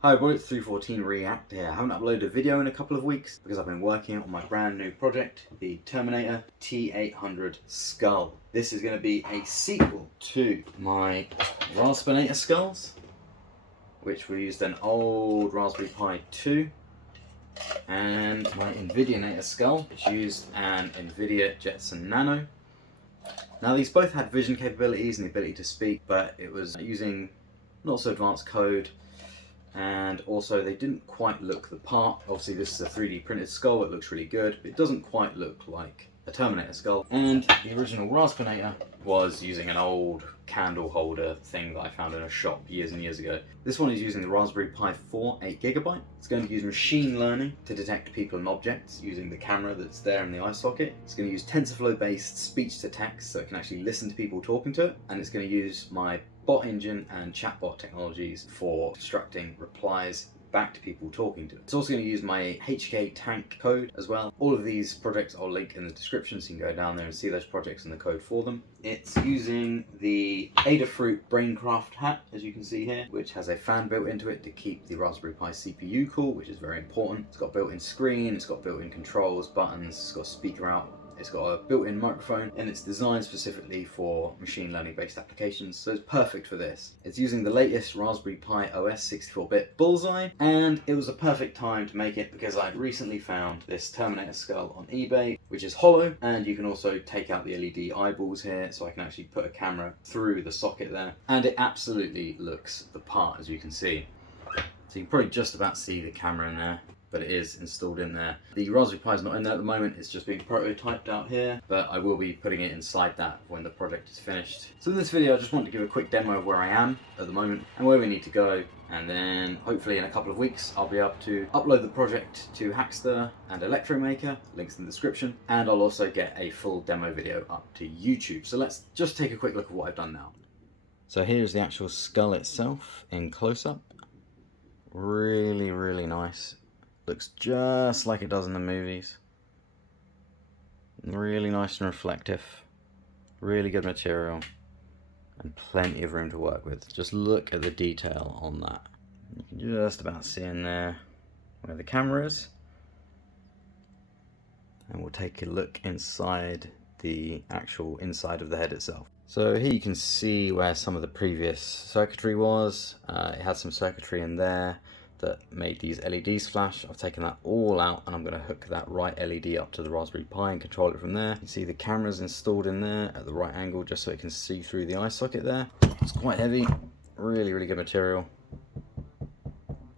Hi everybody, it's 314 React here. I haven't uploaded a video in a couple of weeks because I've been working on my brand new project, the Terminator T800 Skull. This is going to be a sequel to my Raspberry skulls, which we used an old Raspberry Pi 2, and my Nvidia skull, which used an Nvidia Jetson Nano. Now these both had vision capabilities and the ability to speak, but it was using not so advanced code. And also they didn't quite look the part. Obviously this is a 3D printed skull, it looks really good, but it doesn't quite look like a Terminator skull. And the original Raspberry was using an old candle holder thing that I found in a shop years and years ago. This one is using the Raspberry Pi 4 8GB. It's going to use machine learning to detect people and objects using the camera that's there in the eye socket. It's going to use TensorFlow based speech to text so it can actually listen to people talking to it, and it's going to use my bot engine and chatbot technologies for constructing replies back to people talking to it. It's also going to use my HK tank code as well. All of these projects I'll link in the description so you can go down there and see those projects and the code for them. It's using the Adafruit Braincraft hat, as you can see here, which has a fan built into it to keep the Raspberry Pi CPU cool, which is very important. It's got built-in screen, it's got built-in controls, buttons, it's got a speaker out. It's got a built-in microphone, and it's designed specifically for machine learning based applications, so it's perfect for this. It's using the latest Raspberry Pi OS 64-bit Bullseye, and it was a perfect time to make it because I'd recently found this Terminator skull on eBay, which is hollow, and you can also take out the LED eyeballs here, so I can actually put a camera through the socket there, and it absolutely looks the part, as you can see. So you can probably just about see the camera in there, but it is installed in there. The Raspberry Pi is not in there at the moment, it's just being prototyped out here, but I will be putting it inside that when the project is finished. So in this video I just want to give a quick demo of where I am at the moment and where we need to go, and then hopefully in a couple of weeks I'll be able to upload the project to Hackster and Electromaker, links in the description, and I'll also get a full demo video up to YouTube. So let's just take a quick look at what I've done now. So here's the actual skull itself in close-up. Really nice. Looks just like it does in the movies. Really nice and reflective. Really good material. And plenty of room to work with. Just look at the detail on that. You can just about see in there where the camera is. And we'll take a look inside the actual inside of the head itself. So here you can see where some of the previous circuitry was. It had some circuitry in there that made these LEDs flash. I've taken that all out and I'm going to hook that right LED up to the Raspberry Pi and control it from there. You see the camera's installed in there at the right angle just so it can see through the eye socket there. It's quite heavy, really good material.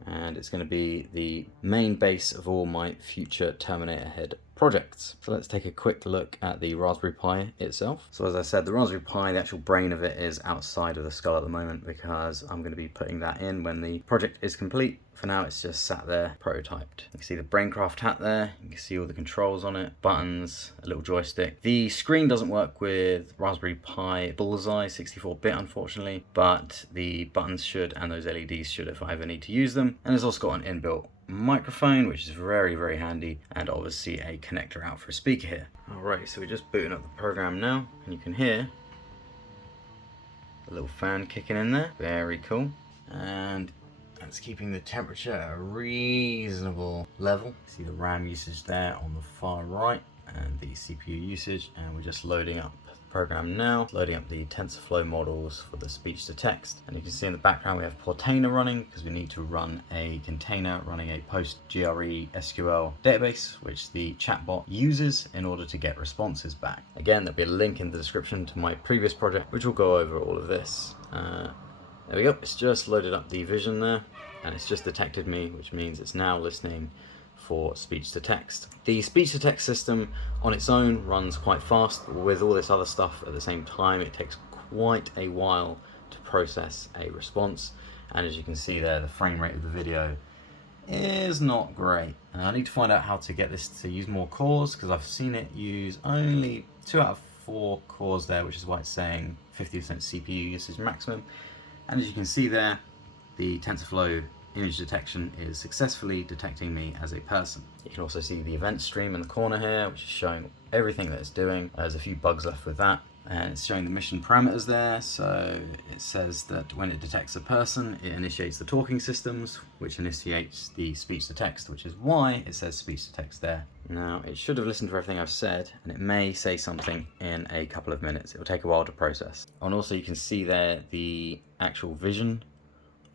And it's going to be the main base of all my future Terminator head projects. So let's take a quick look at the Raspberry Pi itself. So as I said, the Raspberry Pi, the actual brain of it, is outside of the skull at the moment because I'm going to be putting that in when the project is complete. For now it's just sat there prototyped. You can see the Braincraft hat there, you can see all the controls on it, buttons, a little joystick. The screen doesn't work with Raspberry Pi Bullseye 64-bit unfortunately, but the buttons should and those LEDs should if I ever need to use them. And it's also got an inbuilt microphone, which is very handy, and obviously a connector out for a speaker here. Alright, so we're just booting up the program now, and you can hear a little fan kicking in there. Very cool. And that's keeping the temperature at a reasonable level. See the RAM usage there on the far right and the CPU usage, and we're just loading up the program now, loading up the TensorFlow models for the speech to text. And you can see in the background we have Portainer running because we need to run a container running a post-GRE SQL database, which the chatbot uses in order to get responses back. Again, there'll be a link in the description to my previous project which will go over all of this. There we go, it's just loaded up the vision there, and it's just detected me, which means it's now listening for speech to text. The speech to text system on its own runs quite fast, but with all this other stuff at the same time, it takes quite a while to process a response. And as you can see there, the frame rate of the video is not great. And I need to find out how to get this to use more cores, because I've seen it use only 2 out of 4 cores there, which is why it's saying 50% CPU usage maximum. And as you can see there, the TensorFlow image detection is successfully detecting me as a person. You can also see the event stream in the corner here, which is showing everything that it's doing. There's a few bugs left with that, And it's showing the mission parameters there. So it says that when it detects a person, it initiates the talking systems, which initiates the speech to text, which is why it says speech to text there. Now, it should have listened to everything I've said, and it may say something in a couple of minutes. It will take a while to process. And also you can see there the actual vision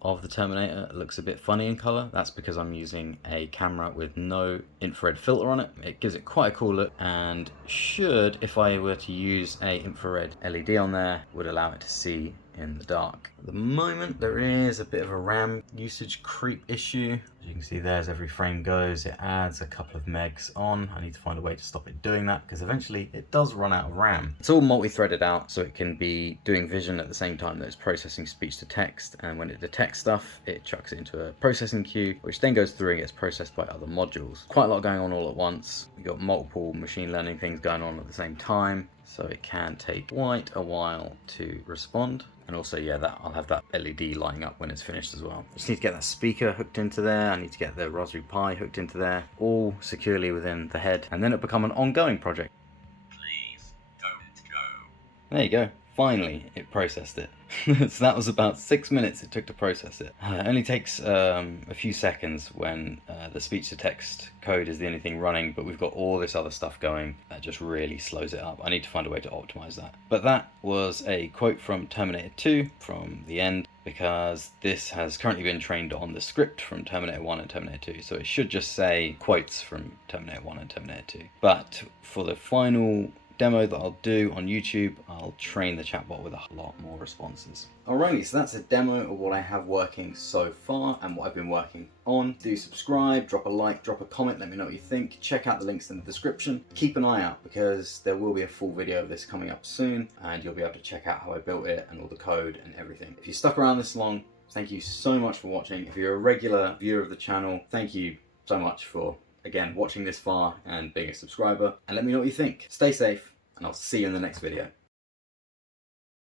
of the Terminator. It looks a bit funny in color. That's because I'm using a camera with no infrared filter on it. It gives it quite a cool look, and should, if I were to use a infrared LED on there, would allow it to see in the dark. At the moment there is a bit of a RAM usage creep issue. As you can see there, as every frame goes, it adds a couple of megs on. I need to find a way to stop it doing that, because eventually it does run out of RAM. It's all multi-threaded out, so it can be doing vision at the same time that it's processing speech to text, and when it detects stuff, it chucks it into a processing queue, which then goes through and gets processed by other modules. Quite a lot going on all at once. We've got multiple machine learning things going on at the same time, so it can take quite a while to respond. And also, yeah, that I'll have that LED lighting up when it's finished as well. I just need to get that speaker hooked into there. I need to get the Raspberry Pi hooked into there, all securely within the head, and then it'll become an ongoing project. Please don't go. There you go. Finally, it processed it. So that was about 6 minutes it took to process it. It only takes a few seconds when the speech-to-text code is the only thing running, but we've got all this other stuff going that just really slows it up. I need to find a way to optimize that. But that was a quote from Terminator 2, from the end, because this has currently been trained on the script from Terminator 1 and Terminator 2, so it should just say quotes from Terminator 1 and Terminator 2. But for the final demo that I'll do on YouTube, I'll train the chatbot with a lot more responses. Alrighty, so that's a demo of what I have working so far and what I've been working on. Do subscribe, drop a like, drop a comment, let me know what you think. Check out the links in the description. Keep an eye out, because there will be a full video of this coming up soon, and you'll be able to check out how I built it and all the code and everything. If you stuck around this long, thank you so much for watching. If you're a regular viewer of the channel, thank you so much for, again, watching this far and being a subscriber, and let me know what you think. Stay safe, and I'll see you in the next video.